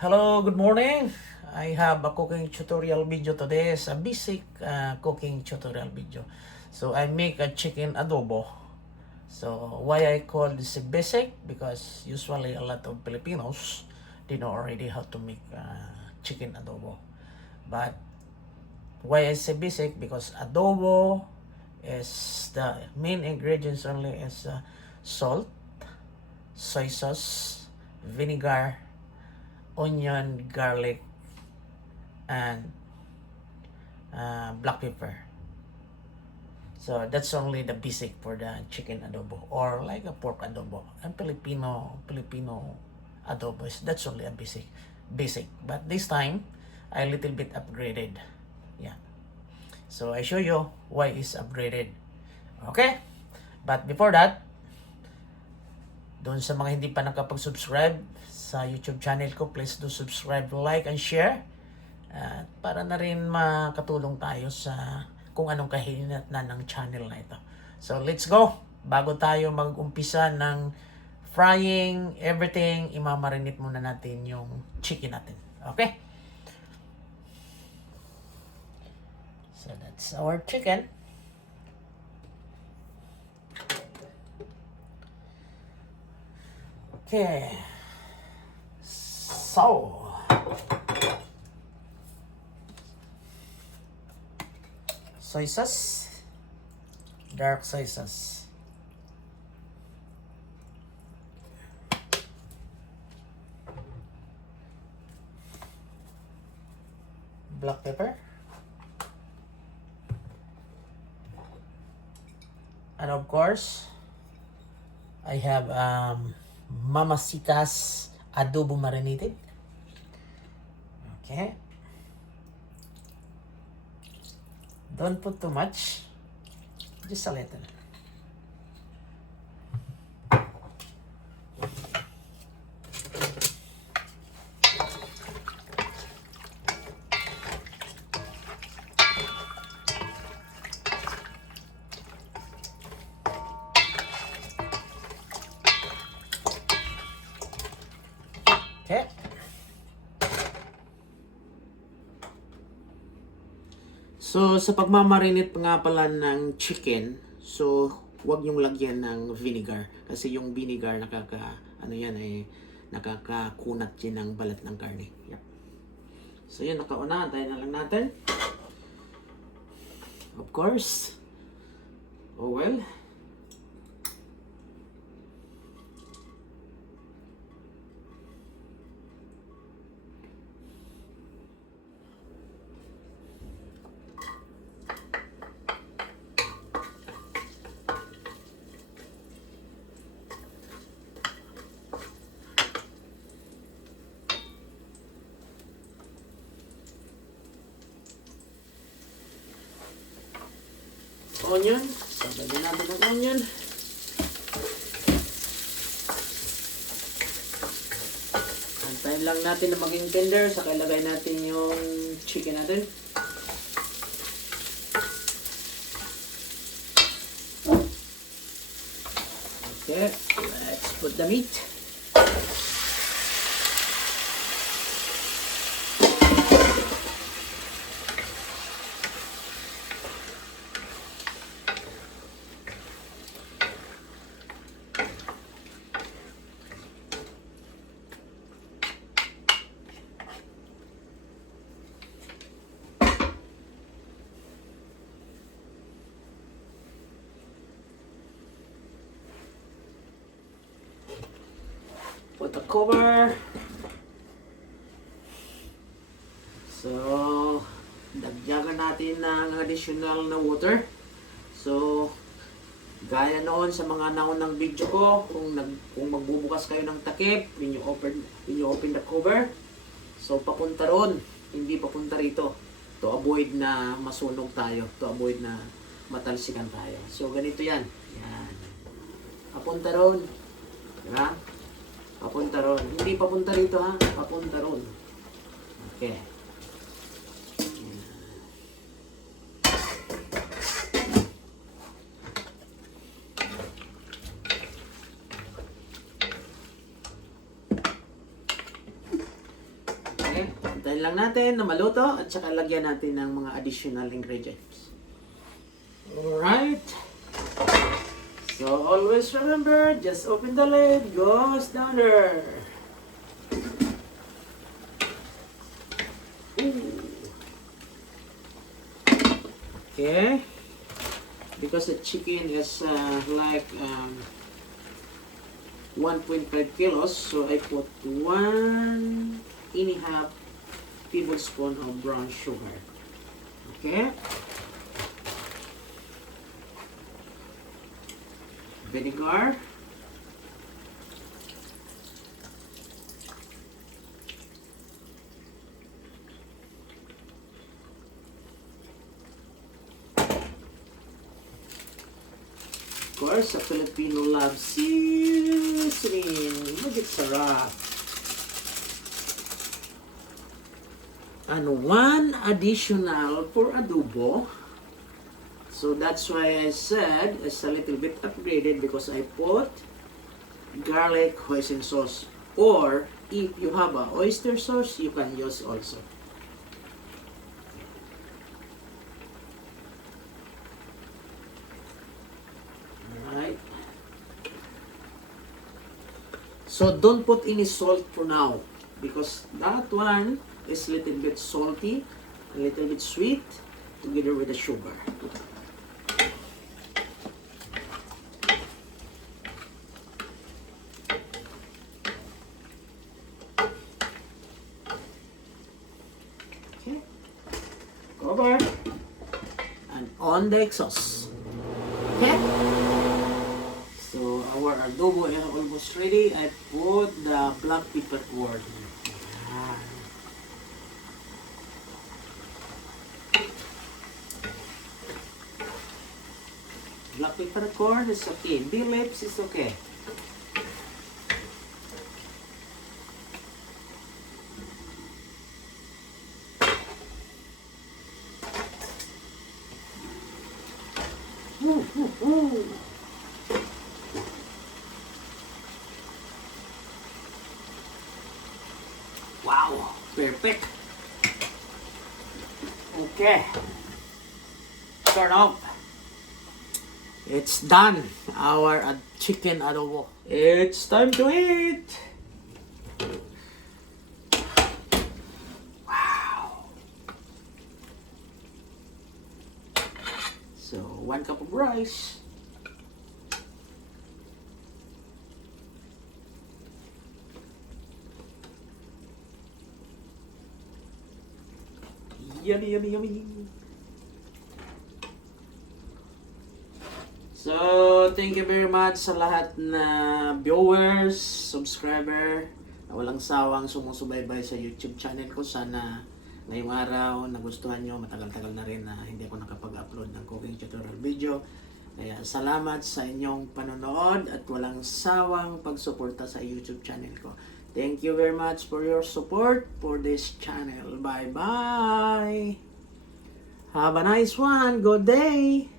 Hello, good morning. I have a cooking tutorial video today. It's a basic cooking tutorial video. So I make a chicken adobo. So why I call this a basic? Because usually a lot of Filipinos, they know already how to make chicken adobo. But why I say basic? Because adobo is the main ingredients only is salt, soy sauce, vinegar, onion, garlic, and black pepper. So that's only the basic for the chicken adobo or like a pork adobo. And Filipino adobo that's only a basic. But this time I a little bit upgraded. Yeah. So I show you why it's upgraded. Okay? But before that, doon sa mga hindi pa nakapag-subscribe sa YouTube channel ko, please do subscribe, like, and share. Para na rin makatulong tayo sa kung anong kahinatnan ng channel na ito. So let's go! Bago tayo mag-umpisa ng frying, everything, imamarinate muna natin yung chicken natin. Okay? So that's our chicken. Okay. So, soy sauce, dark soy sauce. Black pepper. And of course, I have Mamacita's adobo marinated. Okay. Don't put too much. Just a little. Okay. So, sa pagmamarinate nga pala ng chicken, so, huwag yung lagyan ng vinegar. Kasi yung vinegar, nakakakunat yan ng balat ng karne. Yep. So, yun, nakauna. Antayin na lang natin. Of course, oil. Onion. Sabagyan natin ang onion. Antayin lang natin na maging tender. Saka ilagay natin yung chicken natin. Okay. Let's put the meat. Put the cover. So, dagdagan natin ng additional na water. So, gaya noon sa mga naunang video ko, kung magbubukas kayo ng takip, when you open the cover. So, papunta ron, hindi papunta rito. To avoid na masunog tayo, to avoid na matalsikan tayo. So, ganito yan. Yan. Papunta ron. Diba? Papunta ron. Hindi papunta rito ha. Papunta ron. Okay. Okay? Antayin lang natin na maluto at saka lagyan natin ng mga additional ingredients. Alright. So always remember, just open the lid, goes down there. Ooh. Okay. Because the chicken is like 1.5 kilos, so I put 1.5 tablespoon of brown sugar. Okay. Vinegar. Of course, a Filipino loves seasoning. Magit sarap. And one additional for adobo. So that's why I said it's a little bit upgraded because I put garlic hoisin sauce. Or if you have a oyster sauce, you can use also. Alright. So don't put any salt for now because that one is a little bit salty, a little bit sweet together with the sugar. Cover and on the exhaust. Okay. So our adobo is almost ready. I put the black peppercorn. Black peppercorn is okay. Bay leaves is okay. Wow, perfect. Okay. Turn off. It's done. Our chicken adobo. It's time to eat. Wow. So 1 cup of rice. Yummy, yummy, yummy. So, thank you very much sa lahat na viewers, subscriber, na walang sawang sumusubaybay sa YouTube channel ko. Sana ngayong araw nagustuhan nyo. Matagal-tagal na rin na hindi ako nakapag-upload ng cooking tutorial video. Kaya salamat sa inyong panonood at walang sawang pagsuporta sa YouTube channel ko. Thank you very much for your support for this channel. Bye-bye! Have a nice one! Good day!